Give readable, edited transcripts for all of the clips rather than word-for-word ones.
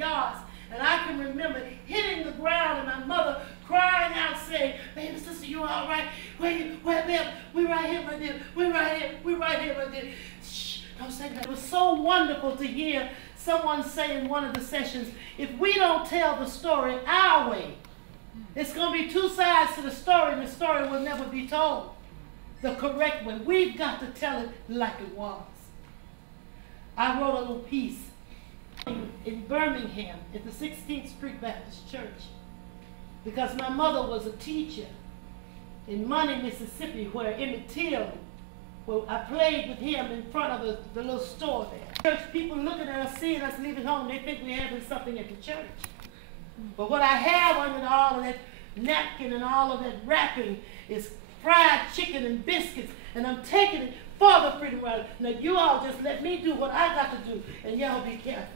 yards. And I can remember hitting the ground and my mother crying out saying, baby sister, you all right? Where them? We right here, my dear. We right here, my dear. Shh, don't say that. It was so wonderful to hear someone say in one of the sessions, if we don't tell the story our way, it's going to be two sides to the story, and the story will never be told the correct way. We've got to tell it like it was. I wrote a little piece in Birmingham at the 16th Street Baptist Church because my mother was a teacher in Money, Mississippi, where Emmett Till, where I played with him in front of the little store there. Church people looking at us, seeing us leaving home, they think we're having something at the church. But what I have under all of that napkin and all of that wrapping is fried chicken and biscuits, and I'm taking it for the Freedom Riders. Now you all just let me do what I got to do, and y'all be careful.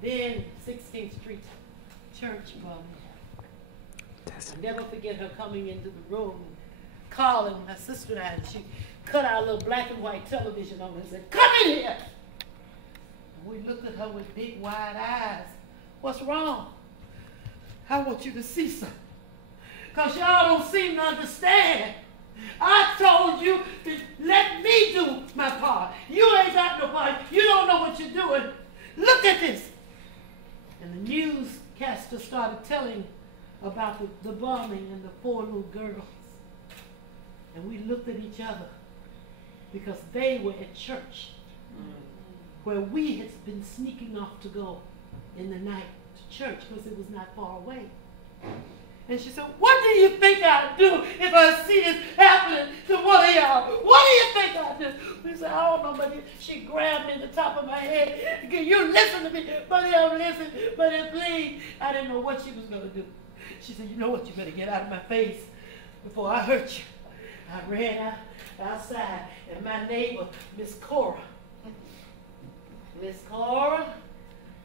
Then 16th Street Church brought me. I'll never forget her coming into the room and calling my sister and I, and she cut our little black and white television on and said, come in here. And we looked at her with big wide eyes. What's wrong? I want you to see something. Because y'all don't seem to understand. I told you to let me do my part. You ain't got no part. You don't know what you're doing. Look at this. And the newscaster started telling about the bombing and the 4 little girls. And we looked at each other because they were at church where we had been sneaking off to go in the night to church because it was not far away. And she said, what do you think I'll do if I see this happening to one of y'all? What do you think I'll do? We said, I don't know, but she grabbed me in the top of my head. You listen to me, buddy, I'm listening, but please. I didn't know what she was going to do. She said, you know what, you better get out of my face before I hurt you. I ran outside, and my neighbor, Miss Cora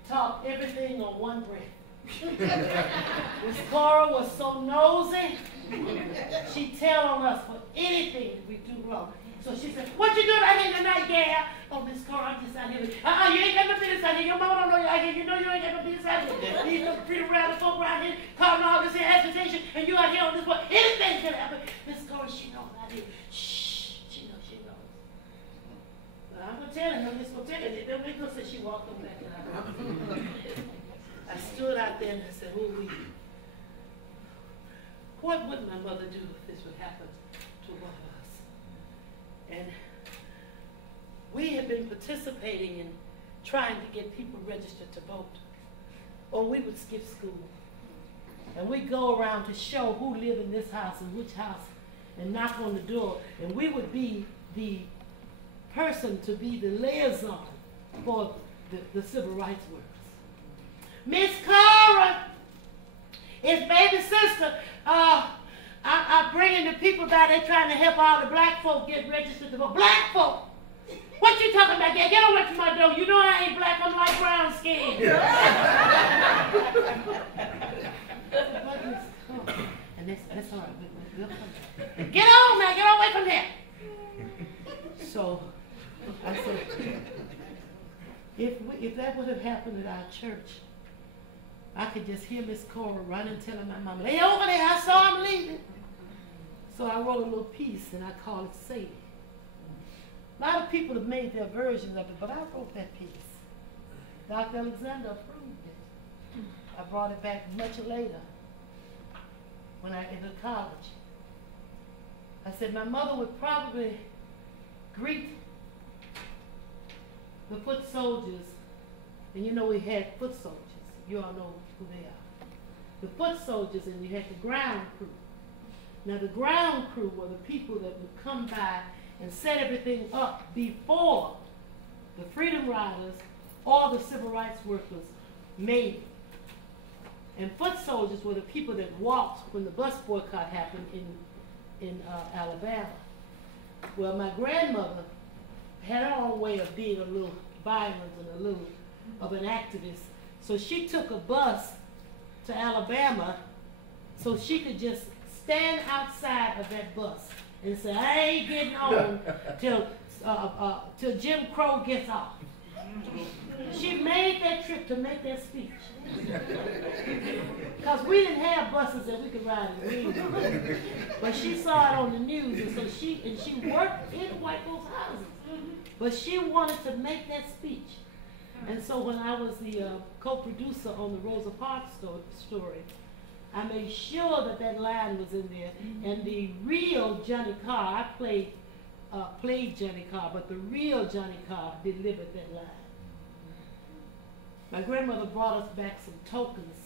talked everything on one breath. Miss Cora was so nosy, she'd tell on us for anything we do wrong. So she said, what you doing out here tonight, gal? Oh, Miss Cora, I'm just out here. You ain't got no business out here. Your mama don't know you out here. You know you ain't got no business out here. These little pretty round folk around here causing all this here agitation, and you out here on this board. Anything can happen. Miss Cora, she knows out here. Shh, she knows. Well, I'm going to tell her, I'm just going to tell her. It don't make no sense she walked on back out. I stood out there and I said, oh, what would my mother do if this would happen to one of us? And we have been participating in trying to get people registered to vote. Or we would skip school. And we'd go around to show who lived in this house and which house and knock on the door. And we would be the person to be the liaison for the civil rights workers. Miss Cora, it's baby sister. I'm bringing the people by there trying to help all the black folk get registered to vote. Black folk? What you talking about? Get away from my door. You know I ain't black. I'm like brown skin. And that's all right. We'll come back. Get on now. Get away from there. So I said, if that would have happened at our church, I could just hear Miss Cora running, telling my mama, "Lay over there, I saw him leaving." So I wrote a little piece and I called it Sadie. A lot of people have made their versions of it, but I wrote that piece. Dr. Alexander approved it. I brought it back much later when I entered college. I said my mother would probably greet the foot soldiers, and you know we had foot soldiers. You all know who they are. The foot soldiers, and you had the ground crew. Now the ground crew were the people that would come by and set everything up before the Freedom Riders or the civil rights workers made it. And foot soldiers were the people that walked when the bus boycott happened in Alabama. Well, my grandmother had her own way of being a little violent and a little of an activist. So she took a bus to Alabama so she could just stand outside of that bus and say, I ain't getting on till Jim Crow gets off. She made gift to make that speech. Because we didn't have buses that we could ride in Greenwood. But she saw it on the news, and so she worked in white folks' houses. But she wanted to make that speech. And so when I was the co-producer on the Rosa Parks story, I made sure that that line was in there. And the real Johnny Carr, I played Johnny Carr, but the real Johnny Carr delivered that line. My grandmother brought us back some tokens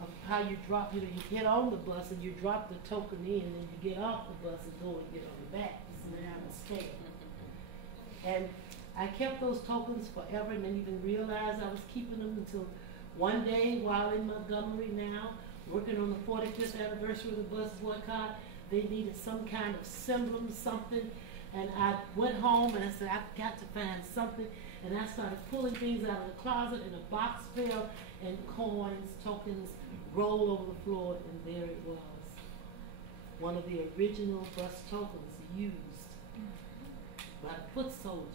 of how you drop, you get on the bus and you drop the token in, and you get off the bus and go and get on the back. It's an animal scale. And I kept those tokens forever and didn't even realize I was keeping them until one day while in Montgomery now, working on the 45th anniversary of the bus boycott, they needed some kind of symbol, something. And I went home and I said, I've got to find something. And I started pulling things out of the closet, and a box fell, and coins, tokens rolled over the floor, and there it was. One of the original bus tokens used by the foot soldiers.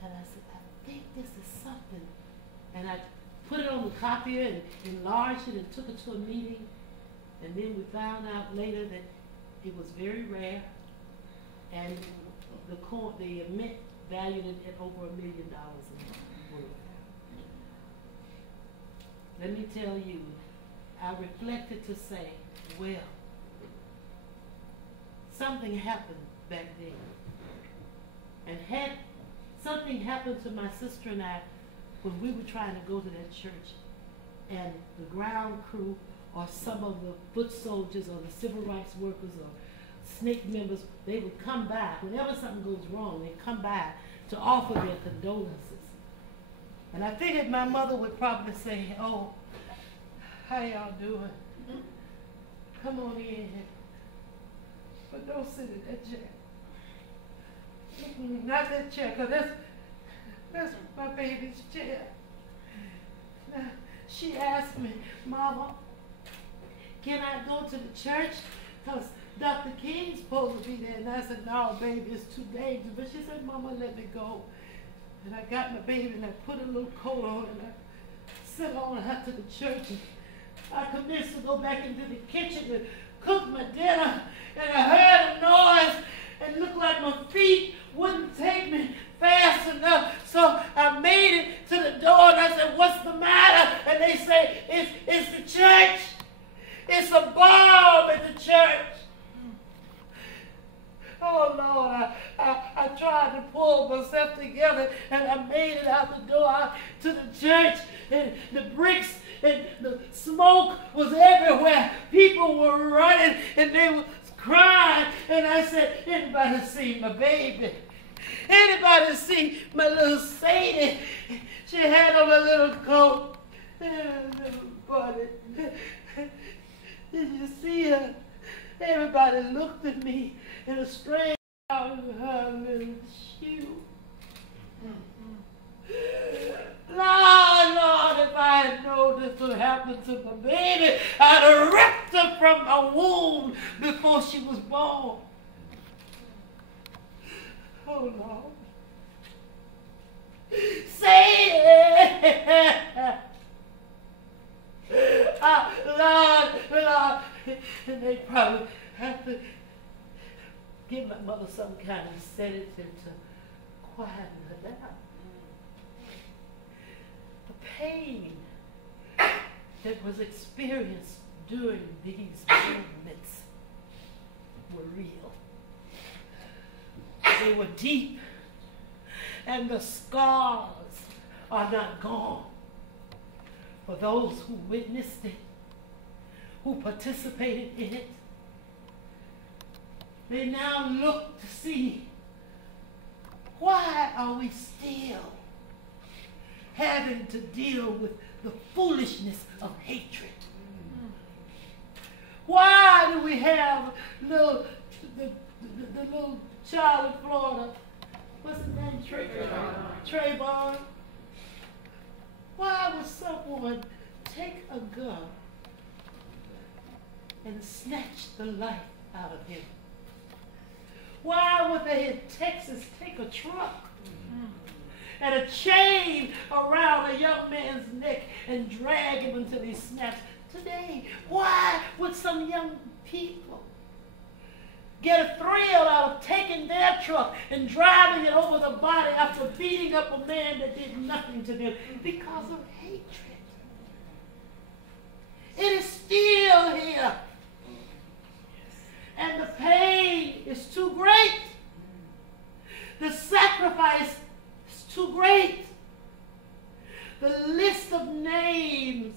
And I said, I think this is something. And I put it on the copier and enlarged it and took it to a meeting. And then we found out later that it was very rare. And the mint valued it at over $1 million worth. Let me tell you, I reflected to say, well, something happened back then. And had something happened to my sister and I when we were trying to go to that church, and the ground crew or some of the foot soldiers or the civil rights workers or SNCC members, they would come by. Whenever something goes wrong, they come by to offer their condolences. And I figured my mother would probably say, oh, how y'all doing? Come on in. But don't sit in that chair. Not that chair, because that's my baby's chair. Now, she asked me, Mama, can I go to the church? Because Dr. King's supposed to be there. And I said, no, baby, it's too dangerous. But she said, Mama, let me go. And I got my baby and I put a little coat on and I set on out to the church. And I commenced to go back into the kitchen to cook my dinner. And I heard a noise and looked like my feet wouldn't take me fast enough. So I made it to the door and I said, what's the matter? And they say, it's the church. It's a bomb at the church. Oh, Lord, I tried to pull myself together, and I made it out the door out to the church, and the bricks and the smoke was everywhere. People were running, and they was crying, and I said, anybody see my baby? Anybody see my little Sadie? She had on a little coat and a little bunny. Did you see her? Everybody looked at me in a strange out of her little shoe. Lord, if I had known this would happen to my baby, I'd have ripped her from my womb before she was born. Oh, Lord. Say it! Lord, and they probably have to give my mother some kind of sedative to quieten her down. The pain that was experienced during these moments were real. They were deep, and the scars are not gone. For those who witnessed it, who participated in it, they now look to see, why are we still having to deal with the foolishness of hatred? Why do we have the little child in Florida, what's his name, Trayvon? Why would someone take a gun and snatch the life out of him? Why would they in Texas take a truck and a chain around a young man's neck and drag him until he snaps. Today, why would some young people get a thrill out of taking their truck and driving it over the body after beating up a man that did nothing to them? Because of hatred. It is still here. And the pain is too great. The sacrifice is too great. The list of names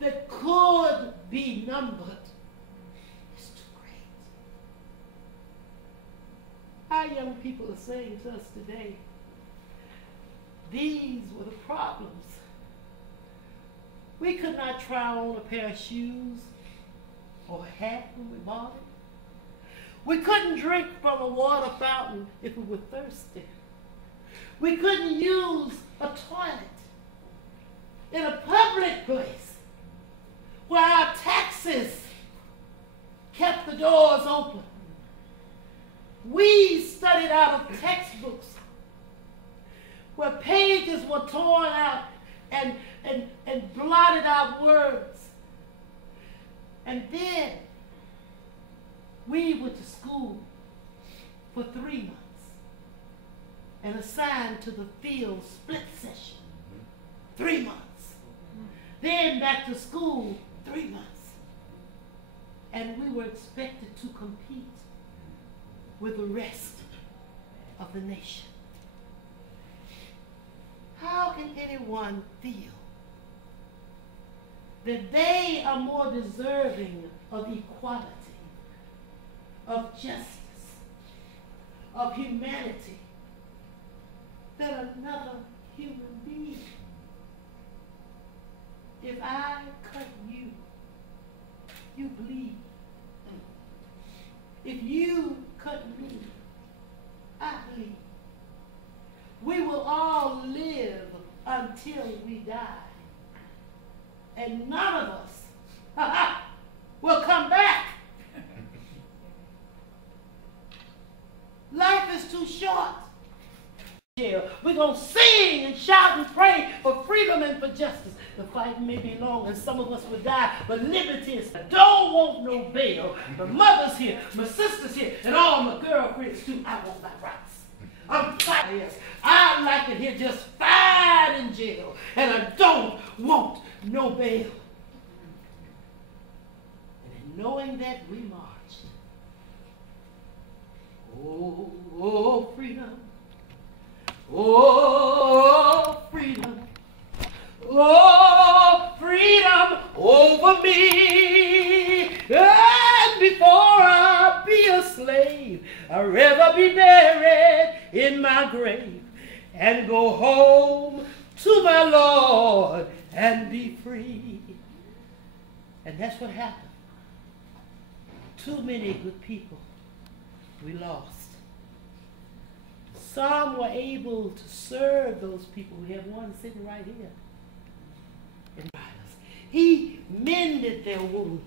that could be numbered is too great. Our young people are saying to us today, these were the problems. We could not try on a pair of shoes or a hat when we bought it. We couldn't drink from a water fountain if we were thirsty. We couldn't use a toilet in a public place where our taxes kept the doors open. We studied out of textbooks where pages were torn out and blotted out words. And then we went to school for 3 months and assigned to the field split session. 3 months. Then back to school 3 months. And we were expected to compete with the rest of the nation. How can anyone feel that they are more deserving of equality, of justice, of humanity than another human being? If I cut you, you bleed. If you cut me, I bleed. We will all live until we die. And none of us will come back. Life is too short. We're going to sing and shout and pray for freedom and for justice. The fight may be long and some of us will die, but liberty is. I don't want no bail. My mother's here, my sister's here, and all my girlfriends too. I want my rights. I'm fighting. I like it here just fine in jail, and I don't want no bail. And in knowing that we marched, oh, freedom, oh, freedom, oh, freedom over me. And before I be a slave, I'd rather be buried in my grave and go home to my Lord and be free. And that's what happened. Too many good people we lost. Some were able to serve those people. We have one sitting right here. He mended their wounds.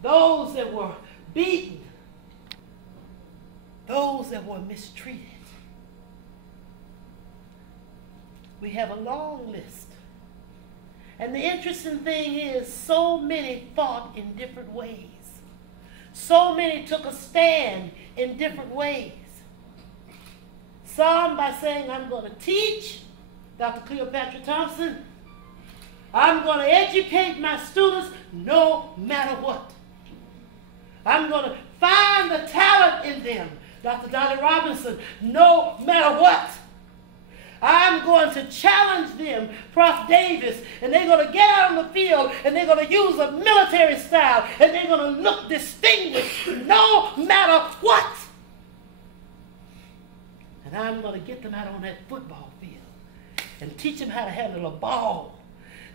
Those that were beaten, those that were mistreated. We have a long list. And the interesting thing is, so many fought in different ways. So many took a stand in different ways. Some by saying, I'm going to teach, Dr. Cleopatra Thompson. I'm going to educate my students no matter what. I'm going to find the talent in them, Dr. Dolly Robinson, no matter what. I'm going to challenge them, Prof. Davis, and they're going to get out on the field and they're going to use a military style and they're going to look distinguished no matter what. And I'm going to get them out on that football field and teach them how to handle a ball.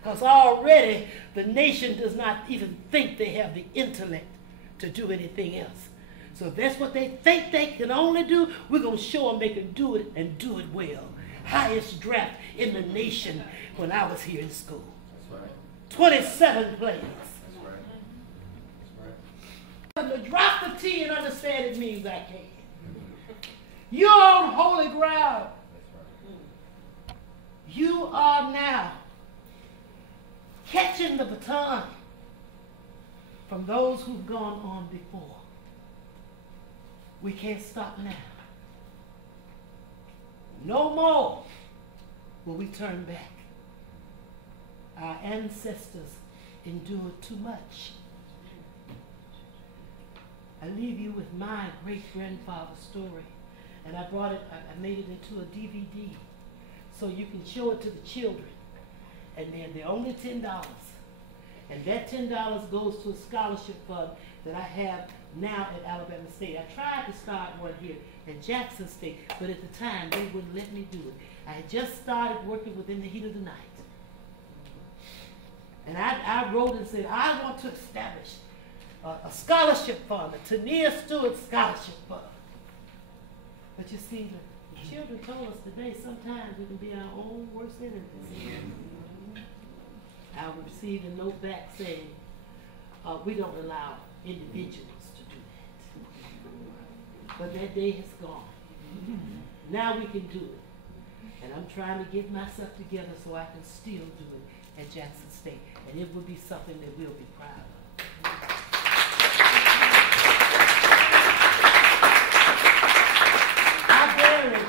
Because already the nation does not even think they have the intellect to do anything else. So if that's what they think they can only do, we're going to show them they can do it and do it well. Highest draft in the nation when I was here in school. That's right. 27 players. That's right. That's right. To drop the T and understand it means I can. You're on holy ground. That's right. you are now catching the baton from those who've gone on before. We can't stop now. No more will we turn back. Our ancestors endured too much. I leave you with my great-grandfather's story. And I brought it, I made it into a DVD so you can show it to the children. And they're only $10. And that $10 goes to a scholarship fund that I have now at Alabama State. I tried to start one here at Jackson State, but at the time they wouldn't let me do it. I had just started working within the heat of the night. And I wrote and said, I want to establish a scholarship fund, a Tonea Stewart scholarship fund. But you see, the children told us today sometimes we can be our own worst enemies. I received a note back saying, we don't allow individuals to do that. But that day has gone. Now we can do it. And I'm trying to get myself together so I can still do it at Jackson State. And it will be something that we'll be proud of. I buried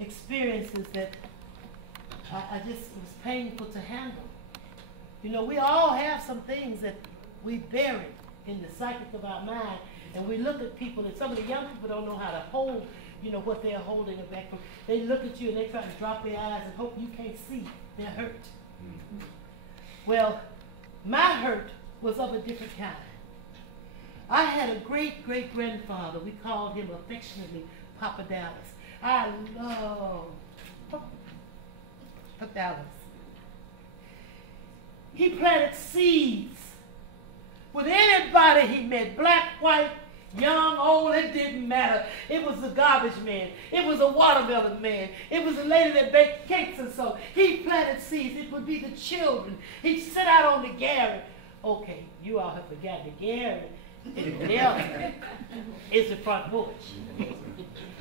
experiences that I just was painful to handle. You know, we all have some things that we buried in the psychic of our mind, and we look at people, and some of the young people don't know how to hold, you know, what they're holding it back from. They look at you and they try to drop their eyes and hope you can't see their hurt. Mm-hmm. Well, my hurt was of a different kind. I had a great-great-grandfather. We called him affectionately Papa Dallas. I love Papa Dallas. He planted seeds with anybody he met, black, white, young, old, it didn't matter. It was the garbage man. It was a watermelon man. It was a lady that baked cakes and so. He planted seeds. It would be the children. He'd sit out on the garret. Okay, you all have forgotten the garret. It's the front porch.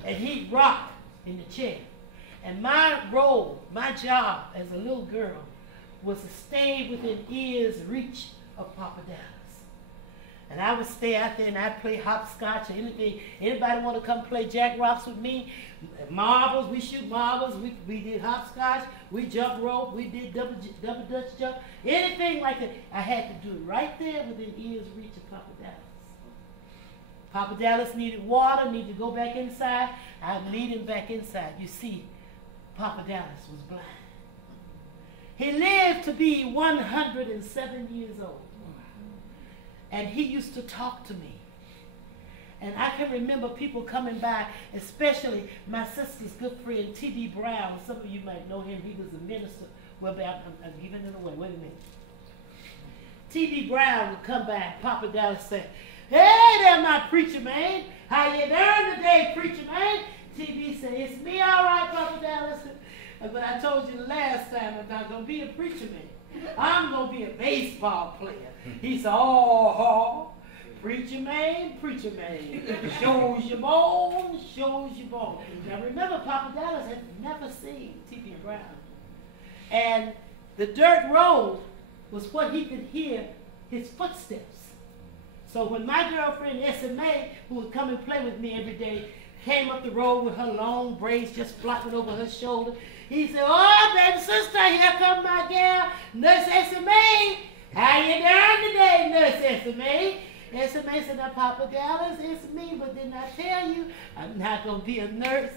And he'd rock in the chair. And my role, my job as a little girl was to stay within ear's reach of Papa Dallas. And I would stay out there and I'd play hopscotch or anything. Anybody want to come play jack rocks with me? Marbles, we shoot marbles. We did hopscotch. We jump rope. We did double Dutch jump. Anything like that. I had to do it right there within ear's reach of Papa Dallas. Papa Dallas needed water, needed to go back inside. I'd lead him back inside. You see, Papa Dallas was blind. He lived to be 107 years old. And he used to talk to me. And I can remember people coming by, especially my sister's good friend, T.B. Brown. Some of you might know him. He was a minister. Well, I'm giving it away. Wait a minute. T.B. Brown would come by and Papa Dallas said, "Hey there, my preacher man. How you doing today, preacher man?" T.B. said, "It's me, all right, Papa Dallas. But I told you the last time I'm not going to be a preacher man. I'm going to be a baseball player." He said, "Oh, preacher man, shows your bones, shows your bones." Now remember, Papa Dallas had never seen T.B. Brown. And the dirt road was what he could hear his footsteps. So when my girlfriend, SMA, who would come and play with me every day, came up the road with her long braids just flopping over her shoulder, he said, "Oh, baby sister, here come my gal, Nurse SMA. How you doing today, Nurse SMA?" SMA said, "Now, Papa Dallas, it's me, but didn't I tell you I'm not going to be a nurse?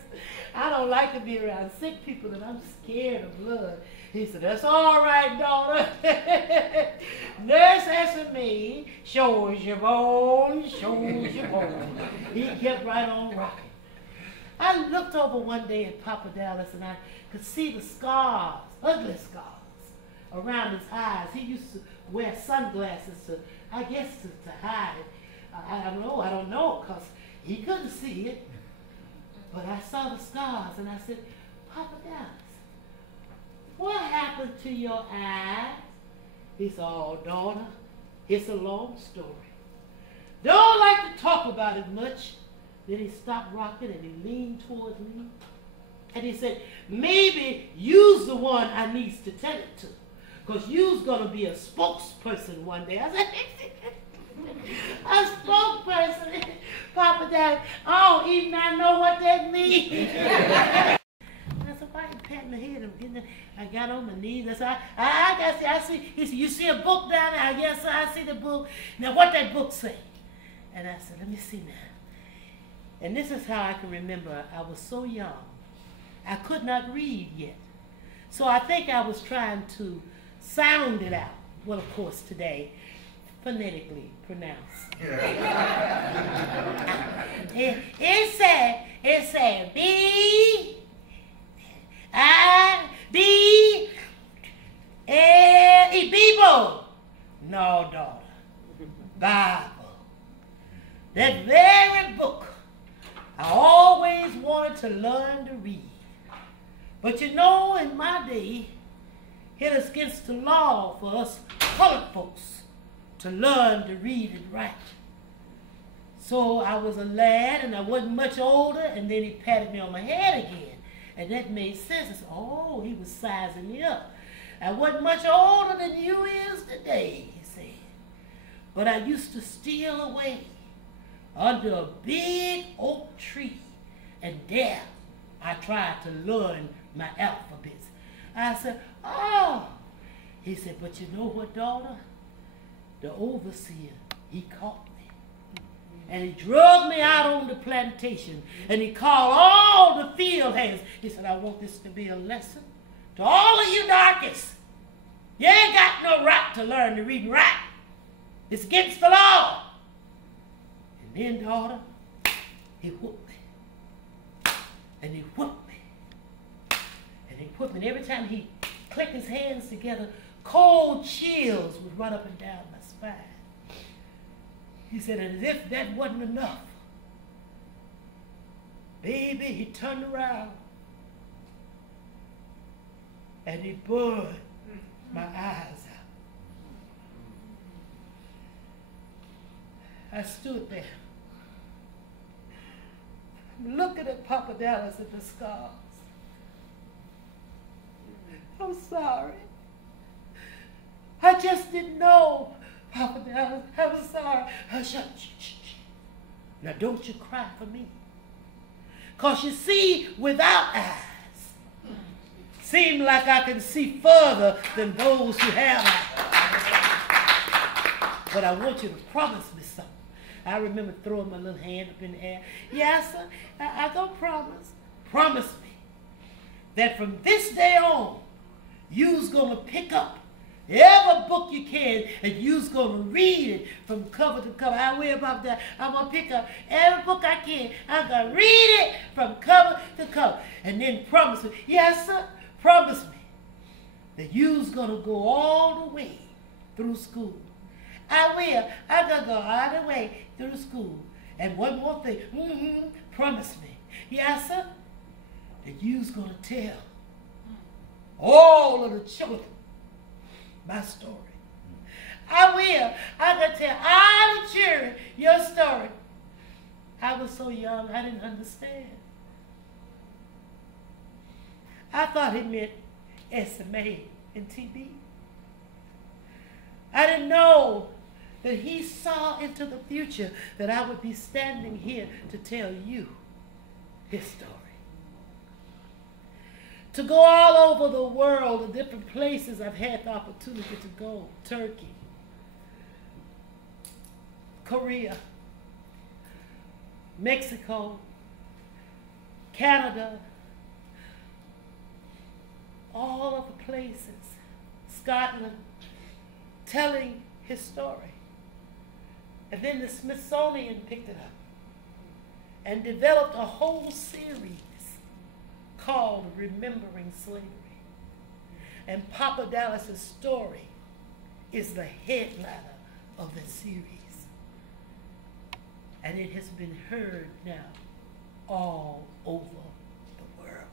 I don't like to be around sick people, and I'm scared of blood." He said, "That's all right, daughter. Nurse SMA shows your bones, shows your bones." He kept right on rocking. I looked over one day at Papa Dallas, and I could see the scars, ugly scars, around his eyes. He used to wear sunglasses to, I guess, to hide it. I don't know, because he couldn't see it. But I saw the scars, and I said, "Papa Dallas, what happened to your eyes?" He said, "Oh, daughter, it's a long story. Don't like to talk about it much." Then he stopped rocking and he leaned towards me. And he said, maybe you's the one I needs to tell it to. Because you's going to be a spokesperson one day. I said, a spokesperson? Papa, Daddy, I don't even know what that means. I said, why are you patting my head? I got on my knees. I said, I see. He said, you see a book down there? Yes, sir, I see the book. Now, what that book say? And I said, let me see now. And this is how I can remember. I was so young. I could not read yet. So I think I was trying to sound it out. Well, of course, today, phonetically pronounced. It said, B-I-B-L-E, Bible. No, daughter. Bible. That very book I always wanted to learn to read. But you know, in my day, it was against the law for us colored folks to learn to read and write. So I was a lad and I wasn't much older, and then he patted me on my head again. And that made sense. I said, oh, he was sizing me up. I wasn't much older than you is today, he said. But I used to steal away under a big oak tree, and there I tried to learn my alphabets. I said, oh. He said, but you know what, daughter? The overseer, he caught me. And he drug me out on the plantation, and he called all the field hands. He said, I want this to be a lesson to all of you darkies. You ain't got no right to learn to read and write. It's against the law. And then, daughter, he whooped me. And he whooped me. And he whooped me. And every time he clicked his hands together, cold chills would run up and down my spine. He said, and as if that wasn't enough, baby, he turned around and he burned my eyes out. I stood there, looking at Papa Dallas and the scars. I'm sorry. I just didn't know, Papa Dallas. I'm sorry. Hush, hush, shh. Now don't you cry for me. Because you see, without eyes, seem like I can see further than those who have eyes. But I want you to promise me something. I remember throwing my little hand up in the air. Yes, sir, I don't promise. Promise me that from this day on, you's going to pick up every book you can, and you's going to read it from cover to cover. I will about that. I'm going to pick up every book I can. I'm going to read it from cover to cover. And then promise me, yes, sir, promise me that you's going to go all the way through school. I will. I'm going to go all the way through school. And one more thing, promise me, yes, sir, that you's going to tell all of the children my story. I will. I'm going to tell all the children your story. I was so young, I didn't understand. I thought it meant SMA and TB. I didn't know that he saw into the future that I would be standing here to tell you his story. To go all over the world, the different places I've had the opportunity to go. Turkey, Korea, Mexico, Canada, all of the places, Scotland, telling his story. And then the Smithsonian picked it up and developed a whole series called Remembering Slavery. And Papa Dallas's story is the headliner of the series. And it has been heard now all over the world.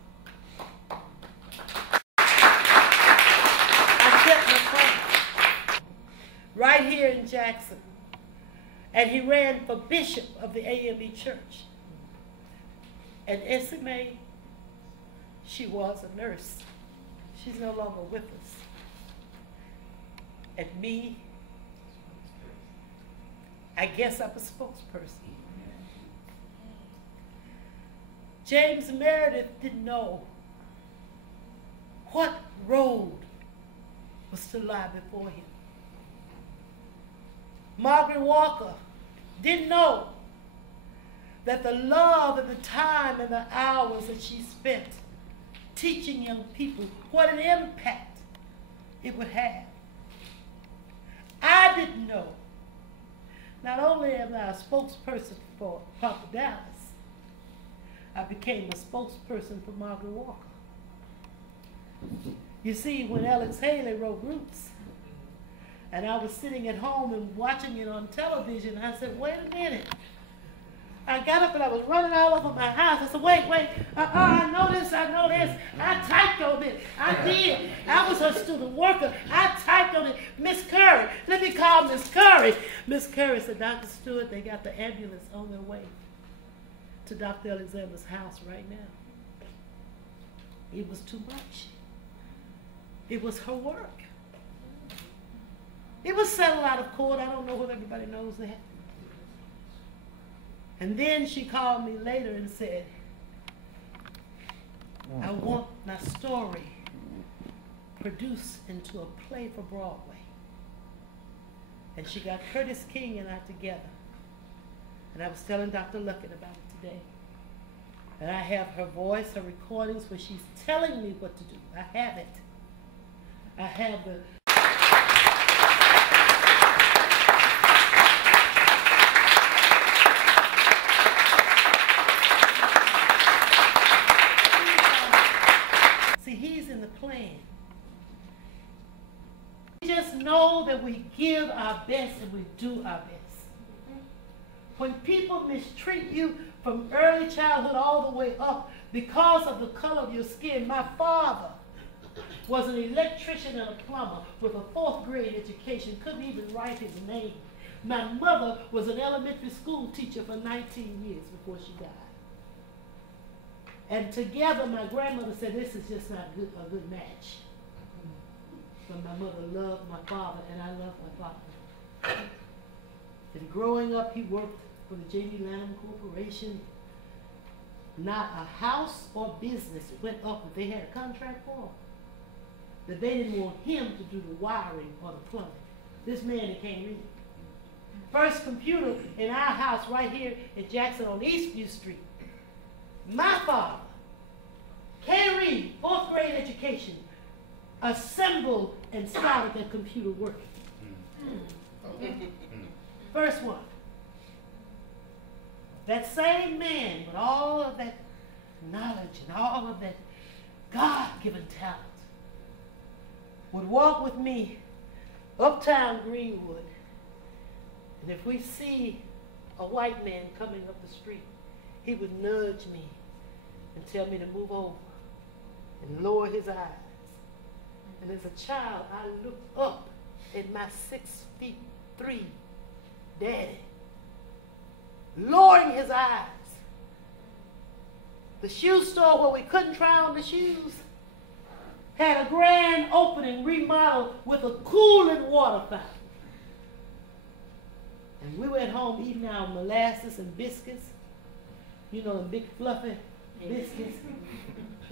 I kept my father right here in Jackson. And he ran for bishop of the AME church. And SMA She was a nurse. She's no longer with us. And me, I guess I'm a spokesperson. James Meredith didn't know what road was to lie before him. Margaret Walker didn't know that the love and the time and the hours that she spent teaching young people, what an impact it would have. I didn't know. Not only am I a spokesperson for Papa Dallas, I became a spokesperson for Margaret Walker. You see, when Alex Haley wrote Roots, and I was sitting at home and watching it on television, I said, wait a minute. I got up and I was running all over my house. I said, wait, I know this. I typed on it. I did. I was her student worker. I typed on it. Miss Curry, let me call Miss Curry. Miss Curry said, Dr. Stewart, they got the ambulance on their way to Dr. Alexander's house right now. It was too much. It was her work. It was settled out of court. I don't know if everybody knows that. And then she called me later and said, I want my story produced into a play for Broadway. And she got Curtis King and I together. And I was telling Dr. Luckett about it today. And I have her voice, her recordings where she's telling me what to do. I have it. I have the... See, he's in the plan. We just know that we give our best and we do our best. When people mistreat you from early childhood all the way up because of the color of your skin, my father was an electrician and a plumber with a 4th grade education, couldn't even write his name. My mother was an elementary school teacher for 19 years before she died. And together, my grandmother said, this is just not a good match. But my mother loved my father, and I loved my father. And growing up, he worked for the J.D. Lanham Corporation. Not a house or business went up that they had a contract for, that they didn't want him to do the wiring or the plumbing. This man that can't read. First computer in our house right here in Jackson on Eastview Street. My father, can't read, 4th grade education, assembled and started that computer working. First one. That same man with all of that knowledge and all of that God-given talent would walk with me uptown Greenwood. And if we see a white man coming up the street, he would nudge me and tell me to move over and lower his eyes. And as a child, I looked up at my 6'3" daddy, lowering his eyes. The shoe store where we couldn't try on the shoes had a grand opening remodeled with a cooling water fountain. And we went home eating our molasses and biscuits, you know, the big fluffy biscuits,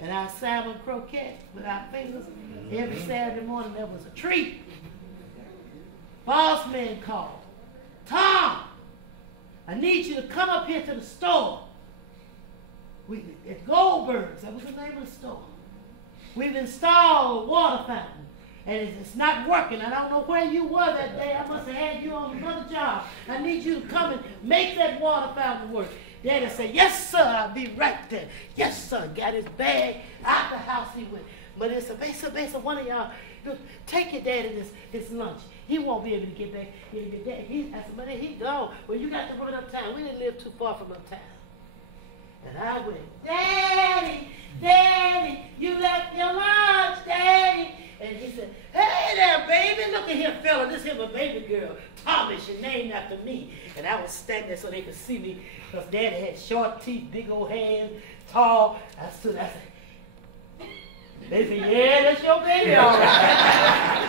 and our salmon croquette with our fingers. Every Saturday morning there was a treat. Boss man called, Tom, I need you to come up here to the store. At Goldberg's, that was the name of the store. We've installed a water fountain, and it's not working. I don't know where you were that day. I must have had you on another job. I need you to come and make that water fountain work. Daddy said, yes, sir, I'll be right there. Yes, sir. Got his bag, out the house he went. But it's a one of y'all, take your daddy his lunch. He won't be able to get back. I said, but he's gone. Well, you got to run uptown. We didn't live too far from uptown. And I went, Daddy, Daddy, you left your lunch, Daddy. And he said, hey there, baby. Look at here, fella. This here my baby girl. Tommie, she named after me. And I was standing there so they could see me. Because Daddy had short teeth, big old hands, tall. I stood, I said, They said, yeah, that's your baby, all right.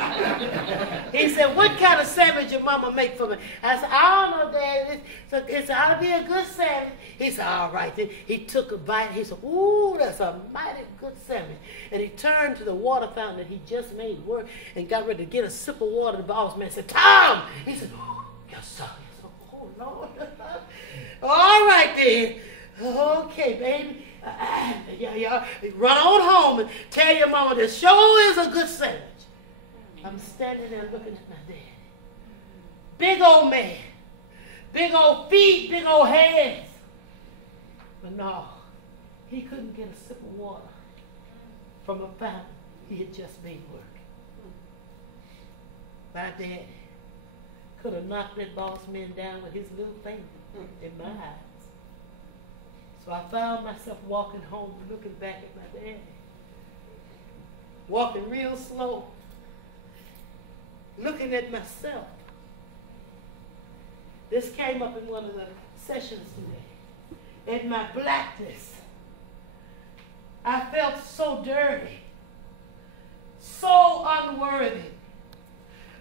He said, what kind of sandwich your mama make for me? I said, I don't know, Dad. It ought to be a good sandwich. He said, all right. Then he took a bite. He said, ooh, that's a mighty good sandwich. And he turned to the water fountain that he just made work and got ready to get a sip of water. The boss man said, Tom! He said, oh, yes, sir. He said, oh, Lord. All right, then. Okay, baby. Yeah, run on home and tell your mama this sure is a good sandwich. I'm standing there looking at my daddy. Big old man. Big old feet, big old hands. But no, he couldn't get a sip of water from a fountain he had just made work. My daddy could have knocked that boss man down with his little finger in my eyes. So I found myself walking home, looking back at my daddy, walking real slow, looking at myself. This came up in one of the sessions today. In my blackness, I felt so dirty, so unworthy.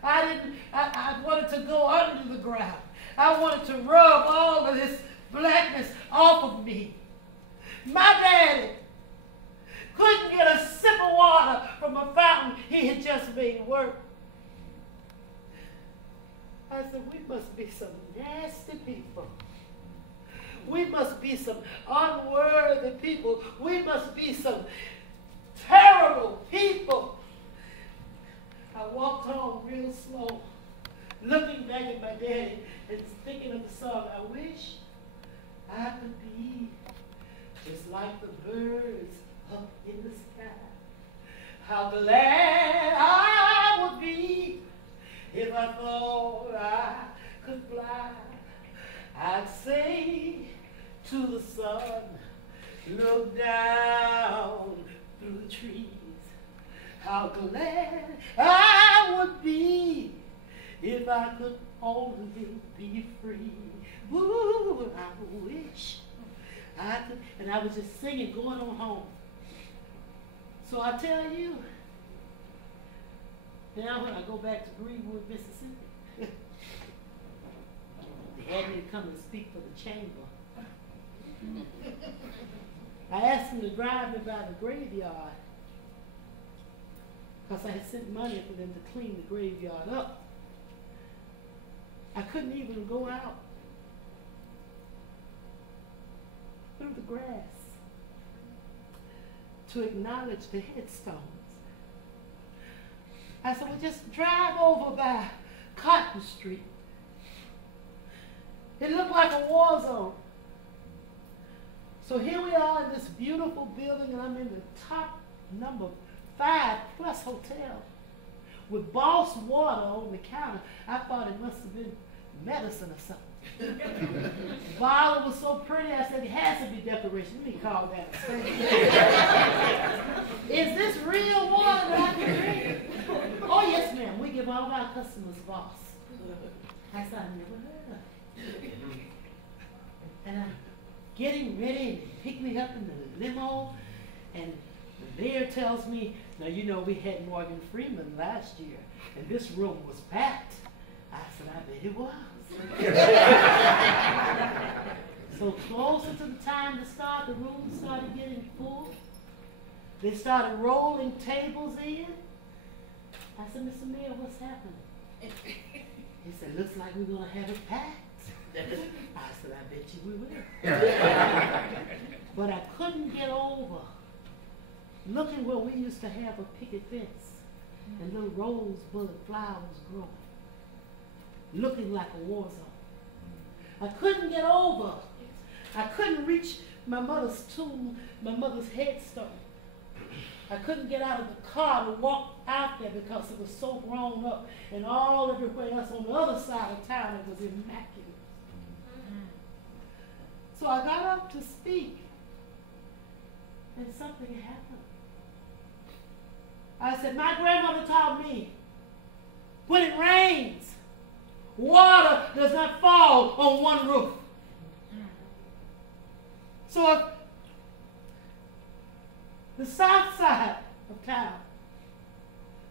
I wanted to go under the ground. I wanted to rub all of this blackness off of me. My daddy couldn't get a sip of water from a fountain he had just made work. I said, we must be some nasty people. We must be some unworthy people. We must be some terrible people. I walked home real slow, looking back at my daddy and thinking of the song, I wish I could be just like the birds up in the sky. How glad I would be if I thought I could fly. I'd say to the sun, look down through the trees. How glad I would be if I could only be free. Ooh, I wish I could. And I was just singing, going on home. So I tell you, now when I go back to Greenwood, Mississippi, they had me to come and speak for the chamber. I asked them to drive me by the graveyard because I had sent money for them to clean the graveyard up. I couldn't even go out through the grass to acknowledge the headstones. I said, well, just drive over by Cotton Street. It looked like a war zone. So here we are in this beautiful building, and I'm in the top number 5+ hotel with Boss water on the counter. I thought it must have been medicine or something. The bottle was so pretty, I said, it has to be decoration. Let me call that a station. Is this real water that I can drink? Oh, yes, ma'am. We give all of our customers Boss. I said, I never heard of it. And I'm getting ready, and they pick me up in the limo, and the mayor tells me, now, you know, we had Morgan Freeman last year, and this room was packed. I said, I bet it was. So closer to the time to start, the room started getting full. They started rolling tables in. I said, Mr. Mayor, what's happening? He said, looks like we're going to have it packed. I said, I bet you we will. But I couldn't get over looking where we used to have a picket fence and little rosebud flowers growing, looking like a war zone. I couldn't get over. I couldn't reach my mother's tomb, my mother's headstone. I couldn't get out of the car to walk out there because it was so grown up, and all everywhere else on the other side of town it was immaculate. So I got up to speak, and something happened. I said, my grandmother taught me, when it rains, water does not fall on one roof. So if the south side of town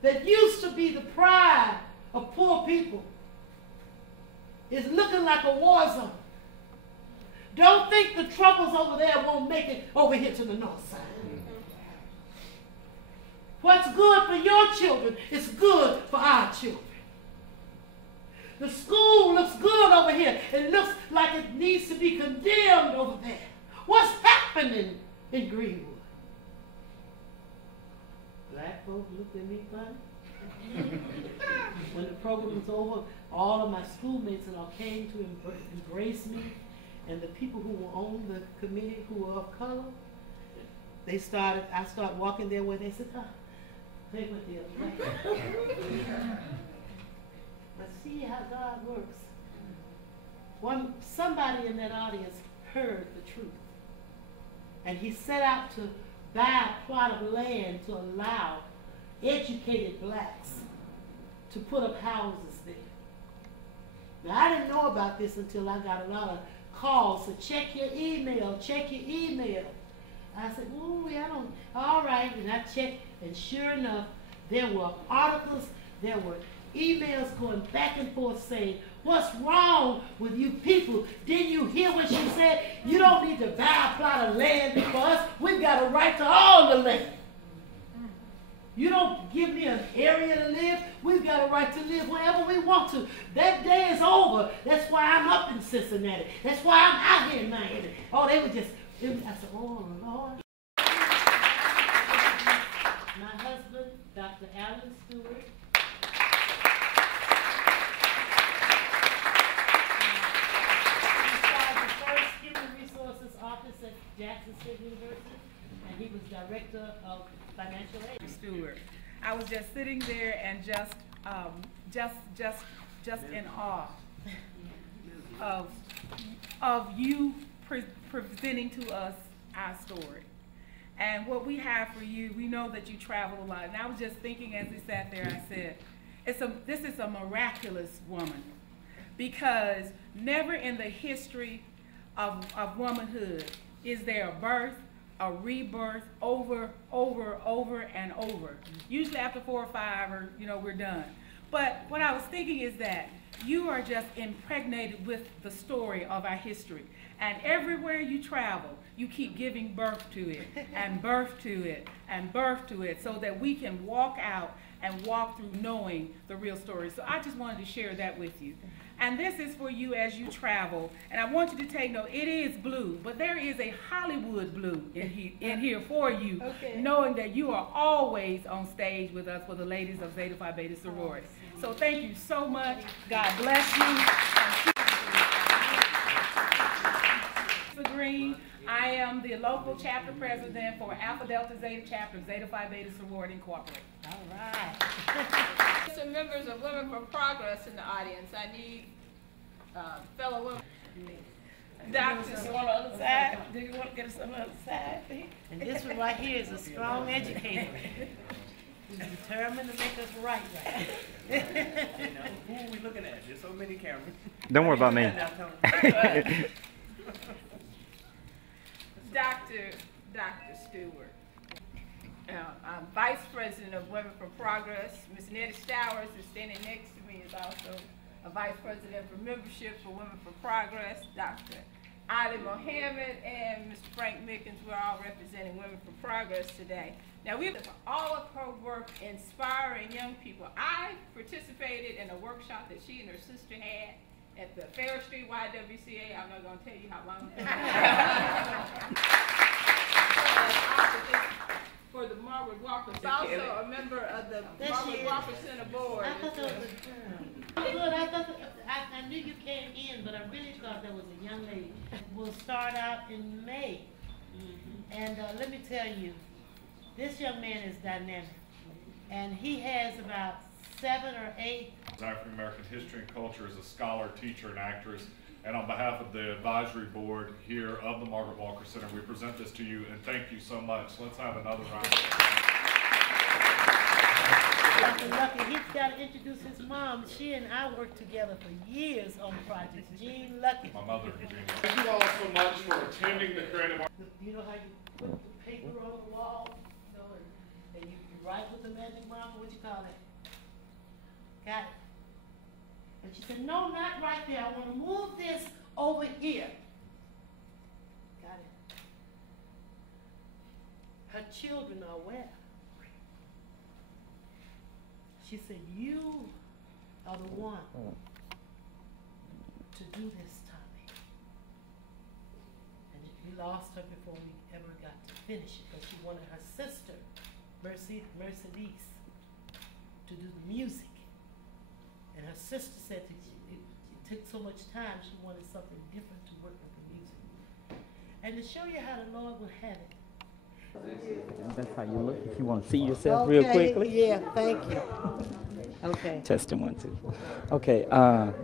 that used to be the pride of poor people is looking like a war zone. Don't think the troubles over there won't make it over here to the north side. What's good for your children is good for our children. The school looks good over here. It looks like it needs to be condemned over there. What's happening in Greenwood? Black folks looked at me funny. When the program was over, all of my schoolmates and all came to embrace me, and the people who were on the committee who were of color, I started walking their way. They said, oh, they went the other way. But see how God works. Somebody in that audience heard the truth. And he set out to buy a plot of land to allow educated blacks to put up houses there. Now, I didn't know about this until I got a lot of calls. So check your email, check your email. I said, ooh, I don't, all right. And I checked, and sure enough, there were articles, there were emails going back and forth saying, what's wrong with you people? Didn't you hear what she said? You don't need to buy a plot of land for us. We've got a right to all the land. You don't give me an area to live. We've got a right to live wherever we want to. That day is over. That's why I'm up in Cincinnati. That's why I'm out here in Miami. Oh, they were just, I said, oh, Lord. My husband, Dr. Alan Stewart, Jackson State University, and he was director of financial aid. Stewart, I was just sitting there and just in awe of you presenting to us our story and what we have for you. We know that you travel a lot, and I was just thinking as we sat there, I said, this is a miraculous woman, because never in the history of womanhood is there a birth, a rebirth, over and over. Usually after 4 or 5, or we're done. But what I was thinking is that you are just impregnated with the story of our history, and everywhere you travel, you keep giving birth to it, and birth to it, and birth to it, so that we can walk out and walk through knowing the real story. So I just wanted to share that with you. And this is for you as you travel. And I want you to take note, it is blue, but there is a Hollywood blue in here for you, okay, knowing that you are always on stage with us for the ladies of Zeta Phi Beta Sorority. So thank you so much. God bless you. Green. I am the local chapter president for Alpha Delta Zeta chapter of Zeta Phi Beta Sorority Incorporated. All right. Some members of Women for Progress in the audience. I need fellow women. Doctors on the other side. Do you want to get us on the other side? And this one right here is a strong educator. He's determined to make us right. Who are we looking at? There's so many cameras. Don't worry about me. Dr. Stewart. I'm Vice President of Women for Progress. Ms. Nettie Stowers, who's standing next to me, is also a Vice President for Membership for Women for Progress. Dr. Ali Mohammed and Mr. Frank Mickens, we're all representing Women for Progress today. Now, we for all of her work inspiring young people. I participated in a workshop that she and her sister had at the Fair Street YWCA. I'm not going to tell you how long ago. For the Margaret Walker. She's also a member of the Margaret Walker Center Board. I thought that was a girl. Good. I knew you came in, but I really thought that was a young lady. We'll start out in May. And let me tell you, this young man is dynamic. And he has about 7 or 8. African American history and culture as a scholar, teacher, and actress. And on behalf of the advisory board here of the Margaret Walker Center, we present this to you and thank you so much. Let's have another round. Dr. Lucky, he's got to introduce his mom. She and I worked together for years on projects. Jean Lucky. My mother, Jean. Thank you all so much for attending the Creative Arts. You know how you put the paper on the wall, and you Margaret, what you call it? Got it. But she said, no, not right there. I want to move this over here. Got it. Her children are where? She said, you are the one to do this, Tommie. And we lost her before we ever got to finish it, because she wanted her sister, Mercedes, to do the music. And her sister said that it took so much time, she wanted something different to work with the music. And to show you how the Lord will have it. That's how you look. If you want to see yourself real quickly. Yeah, thank you. Okay. Testing 1, 2. Okay,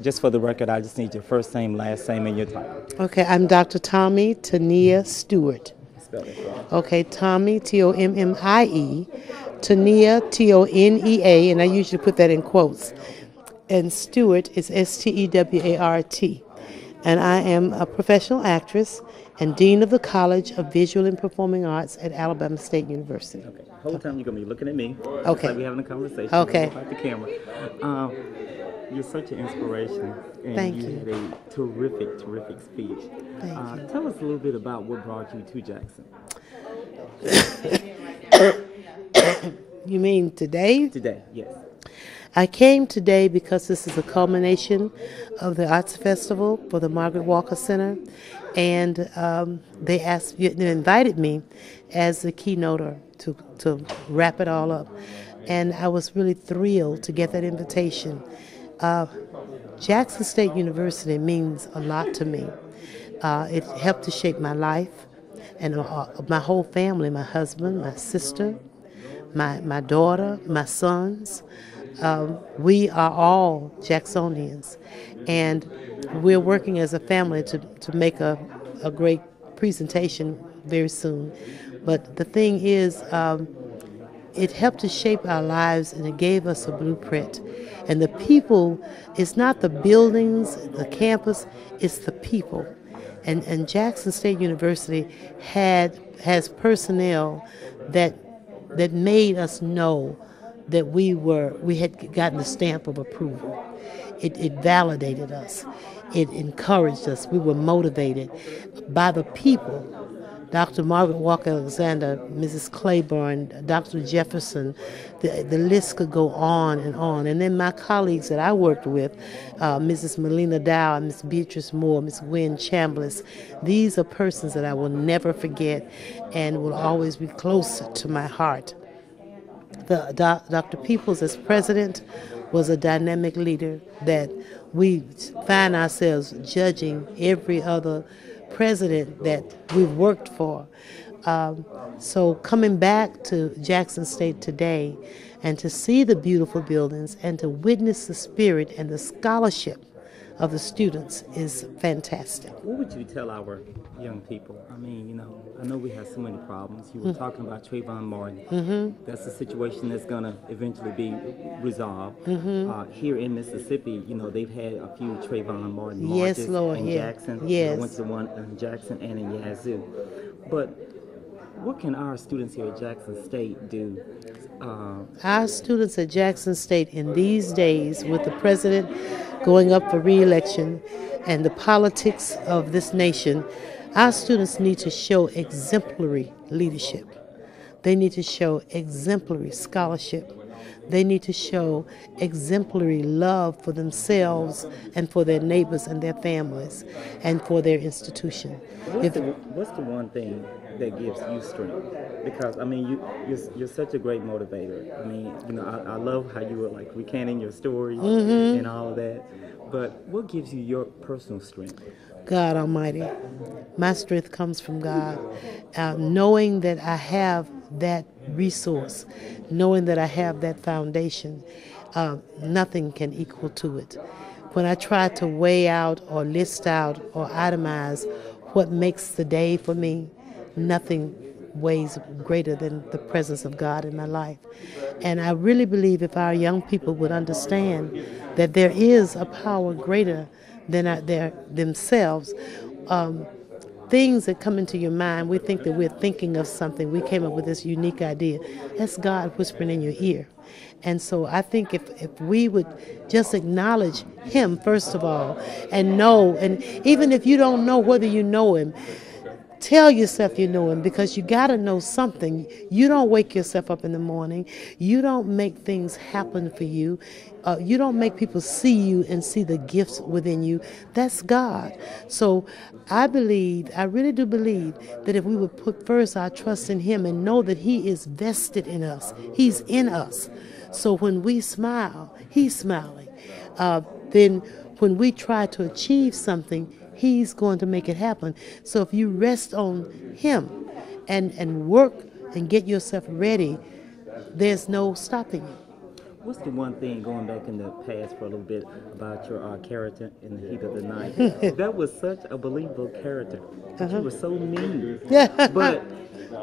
just for the record, I just need your first name, last name, and your title. Okay, I'm Dr. Tommie Tonea Stewart. Spell that for me. Okay, Tommie, Tommie, Tonea, Tonea, and I usually put that in quotes. And Stewart is Stewart. And I am a professional actress and Dean of the College of Visual and Performing Arts at Alabama State University. Okay, whole time you're going to be looking at me. Okay. Like we're having a conversation. Okay. About the camera. You're such an inspiration. And Thank you you. had a terrific speech. Thank you. Tell us a little bit about what brought you to Jackson. You mean today? Today, yes. I came today because this is a culmination of the Arts Festival for the Margaret Walker Center, and they invited me as the keynoter to wrap it all up, and I was really thrilled to get that invitation. Jackson State University means a lot to me. It helped to shape my life and my whole family, my husband, my sister, my daughter, my sons. We are all Jacksonians, and we're working as a family to make a great presentation very soon. But the thing is, it helped to shape our lives, and it gave us a blueprint. And the people, it's not the buildings, the campus, it's the people. And Jackson State University has personnel that made us know that we had gotten the stamp of approval. It validated us. It encouraged us. We were motivated by the people. Dr. Margaret Walker Alexander, Mrs. Claiborne, Dr. Jefferson, the list could go on. And then my colleagues that I worked with, Mrs. Melina Dow, Ms. Beatrice Moore, Ms. Gwen Chambliss, these are persons that I will never forget and will always be close to my heart. Dr. Peoples, as president, was a dynamic leader that we find ourselves judging every other president that we've worked for. So coming back to Jackson State today and to see the beautiful buildings and to witness the spirit and the scholarship of the students is fantastic. What would you tell our young people? I mean, I know we have so many problems. You were talking about Trayvon Martin. That's a situation that's going to eventually be resolved. Here in Mississippi, they've had a few Trayvon Martin marches in Jackson. Yes. I went to one in Jackson and in Yazoo. But what can our students here at Jackson State do? Our students at Jackson State in these days, with the president going up for re-election and the politics of this nation, our students need to show exemplary leadership. They need to show exemplary scholarship. They need to show exemplary love for themselves and for their neighbors and their families and for their institution. What's the one thing that gives you strength? Because you're such a great motivator. I love how you were like recanting your stories and all of that. But what gives you your personal strength? God Almighty. My strength comes from God. Knowing that I have that resource, knowing that I have that foundation, nothing can equal to it. When I try to weigh out or list out or itemize what makes the day for me, nothing weighs greater than the presence of God in my life. And I really believe if our young people would understand that there is a power greater than themselves, things that come into your mind, we think that we're thinking of something. We came up with this unique idea. That's God whispering in your ear. And so I think if we would just acknowledge him, first of all, and know, and even if you don't know whether you know him, tell yourself you know him, because you got to know something. You don't wake yourself up in the morning. You don't make things happen for you. You don't make people see you and see the gifts within you. That's God. So I really do believe that if we would put first our trust in him and know that he is vested in us, he's in us. So when we smile, he's smiling. Then when we try to achieve something, he's going to make it happen. So if you rest on him and work and get yourself ready, there's no stopping you. What's the one thing, going back in the past for a little bit, about your character in The Heat of the Night? That was such a believable character. You were so mean. But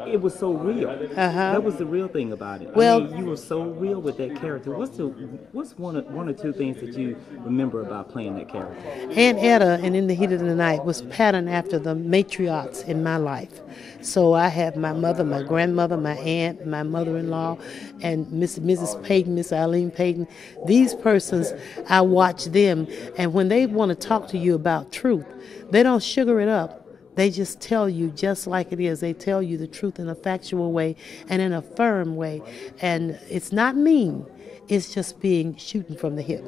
it was so real. That was the real thing about it. Well, I mean, you were so real with that character. What's one or two things that you remember about playing that character? Aunt Etta and In the Heat of the Night was patterned after the matriarchs in my life. So I have my mother, my grandmother, my aunt, my mother-in-law, and Mrs. Payton, Miss Eileen Payton. These persons, I watch them, and when they want to talk to you about truth, they don't sugar it up. They just tell you just like it is. They tell you the truth in a factual way and in a firm way. And it's not mean. It's just shooting from the hip.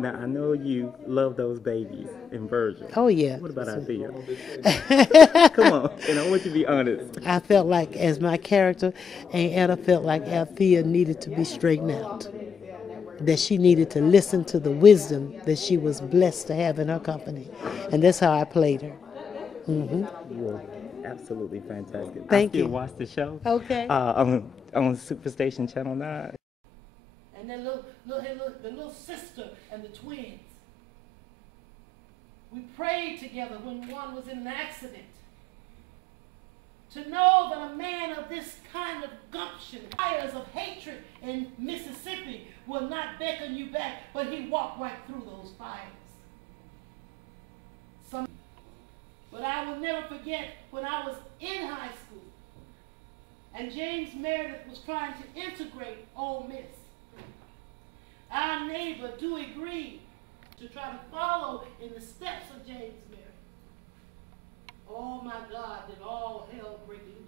Now, I know you love those babies in Virgil. Oh, yeah. What about Althea? Come on, and I want you to be honest. I felt like, as my character, Aunt Etta felt like Althea needed to be straightened out. That she needed to listen to the wisdom that she was blessed to have in her company. And that's how I played her. You were absolutely fantastic. Thank you. I still watch the show. Okay. On Superstation Channel 9. And then the little sister and the twins. We prayed together when one was in an accident. To know that a man of this kind of gumption, fires of hatred in Mississippi, will not beckon you back, but he walked right through those fires. But I will never forget when I was in high school and James Meredith was trying to integrate Ole Miss. Our neighbor, Dewey Green, to try to follow in the steps of James Meredith. Oh my God, did all hell break loose.